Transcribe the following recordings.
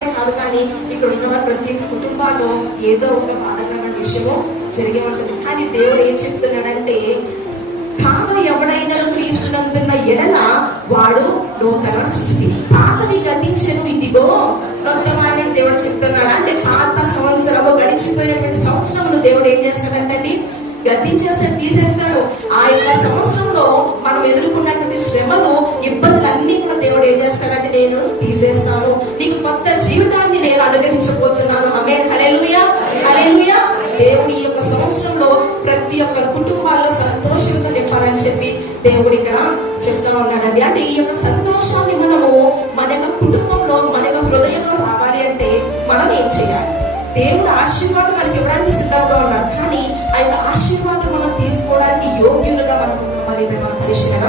కాదు, కానీ ఇక్కడ ఉన్న ప్రతి కుటుంబాల్లో ఏదో ఒక బాధకరమైన విషయము జరిగే ఉంటుంది. కానీ దేవుడు ఏం చెప్తున్నాడంటే, కాగా ఎవడైనా క్రీస్తునందున్న ఎడల వాడు నూతన సృష్టి, పాతవి గతించెను ఇదిగో నూతనమైన దేవుడు చెప్తున్నాడు. అంటే పాత సంవత్సరము గడిచిపోయినటువంటి సంవత్సరములు దేవుడు ఏం చేస్తాడంటే గతించేస్తాడు, తీసేస్తాడు. ఆ యొక్క సంవత్సరంలో మనం ఎదుర్కొన్నటువంటి శ్రమలు, ఇబ్బందులన్నీ కూడా దేవుడు ఏం చేస్తాడంటే నేను తీసేస్తాను, నీకు కొత్త జీవితాన్ని నేను అనుగ్రహించబోతున్నాను. ఆమేన్, హల్లెలూయా, హల్లెలూయా. దేవుడి యొక్క సంవత్సరంలో ప్రతి ఒక్క కుటుంబాల్లో సంతోషంతో నింపాలని చెప్పి దేవుడు ఇక్కడ చెప్తా ఉన్నాడండి. అంటే ఈ యొక్క సంతోషాన్ని మనము మన యొక్క కుటుంబంలో, మన యొక్క హృదయంలో రావాలి అంటే మనం ఏం చేయాలి? దేవుడు ఆశీర్వాదం మనకి ఇవ్వడానికి సిద్ధంగా ఉన్నారు, కానీ ఆ యొక్క ఆశీర్వాదం మనం తీసుకోవడానికి యోగ్యులుగా మనం మరి మనం పరిశీలన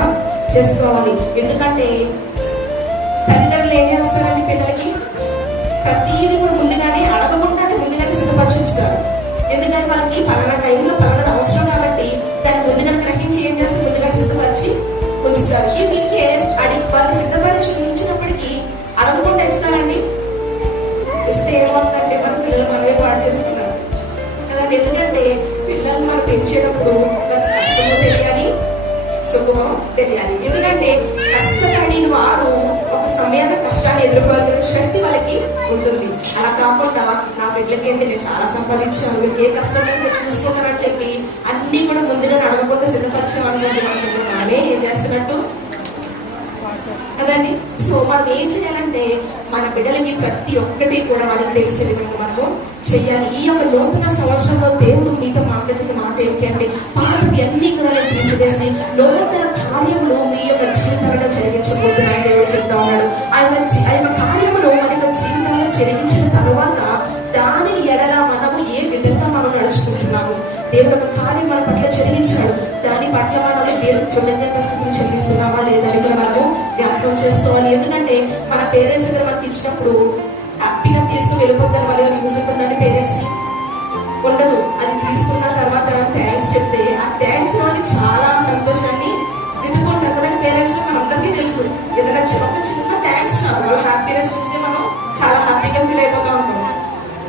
చేసుకోవాలి. ఎందుకంటే తల్లిదండ్రులు ఏం చేస్తారండి, పిల్లలకి ప్రతిదీ కూడా ముందుగానే అడగకుండానే ముందుగానే సిద్ధపరిచుంచుతారు. ఎందుకంటే వాళ్ళకి పలానా టైంలో పలానా అవసరం కాబట్టి దాన్ని ముందుగా గ్రహించి ఏం చేస్తారు, ముందుగా సిద్ధపరిచి ఉంచుతారు. ఈ వీరికి అడిగి వాళ్ళు సిద్ధపరిచి ఉంచినప్పటికీ అడగకుండా ఇస్తారండి. ఇస్తే ఏమవుతుందంటే మన పిల్లలు మనమే పాడు చేసుకున్నారు కదండి. ఎందుకంటే పిల్లలు మనం పెంచేటప్పుడు మనకు కష్టమో తెలియాలి, సుఖమో తెలియాలి. ఎందుకంటే కష్టపడిన వారు ఒక సమయాన్ని కష్టాన్ని ఎదుర్కోవాల్సిన శక్తి వాళ్ళకి ఉంటుంది. అలా కాకుండా నా బిడ్డలకి ఏంటి నేను చాలా సంపాదించాను, వీళ్ళకి ఏ కష్టం చూసుకుంటానని చెప్పి అన్ని కూడా ముందుగా అడగకుండా సిద్ధపరిచేవాళ్ళు మనమే ఏం చేస్తున్నట్టు కదండి. సో మనం ఏం చేయాలంటే మన బిడ్డలకి ప్రతి ఒక్కటి కూడా వాళ్ళకి తెలిసే విధంగా మనము చెయ్యాలి. ఈ యొక్క నూతన సంవత్సరంలో దేవుడు మీతో మాట్లాడిన మాట ఏంటి అంటే, పాతవి అన్ని కూడా నేను తీసివేసి నూతన కార్యములు మీ యొక్క జీవితాలను జరిగించబోతున్నాయని దేవుడు చెప్తా ఉన్నాడు. ఆ యొక్క కార్యములు మన యొక్క జీవితంలో జరిగించిన తర్వాత దానిని ఎడలా మనము ఏ విధంగా మనం నడుచుకుంటున్నాము, దేవుడు ఒక కార్యం మన పట్ల జరిగించాడు, దాని పట్ల మనం దేవుడు కృతజ్ఞతాస్తుతులు చెల్లిస్తున్నామా లేదా కూడా మనము జ్ఞాపకం చేసుకోవాలి. ఎందుకంటే మన పేరెంట్స్ దగ్గర మనకి ఇచ్చినప్పుడు హ్యాపీగా తీసుకుని వెళ్ళిపోతారు, వాళ్ళ మ్యూజిక్ ఉందని పేరెంట్స్ కి ఉండదు. అది తీసుకున్న తర్వాత థ్యాంక్స్ చెప్తే ఆ థ్యాంక్స్ వాళ్ళకి చాలా సంతోషాన్ని ఎదుర్కొంటారు కదండి. పేరెంట్స్ మనందరికీ తెలుసు, ఏదైనా ఒక చిన్న థ్యాంక్స్ చాలు, వాళ్ళ హ్యాపీనెస్ చూస్తే మనం చాలా హ్యాపీగా ఫీల్ అయిపోతా ఉంటాం.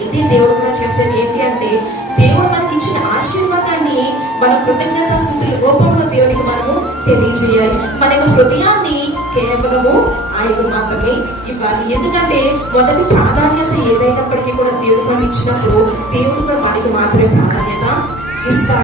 ఇది దేవుడు కూడా చేసేది ఏంటి అంటే, దేవుడు మనకి ఇచ్చిన ఆశీర్వాదాన్ని మన కృతజ్ఞతాస్తుతుల రూపంలో దేవునికి మనము తెలియజేయాలి. మన యొక్క హృదయాన్ని కేవలము ఆయనకు మాత్రమే ఇవ్వాలి. ఎందుకంటే మొదటి ప్రాధాన్యత ఏదైనప్పటికీ కూడా దేవుడు మనం ఇచ్చినప్పుడు దేవుడు మనకి మాత్రమే ప్రాధాన్యత ఇస్తాడు.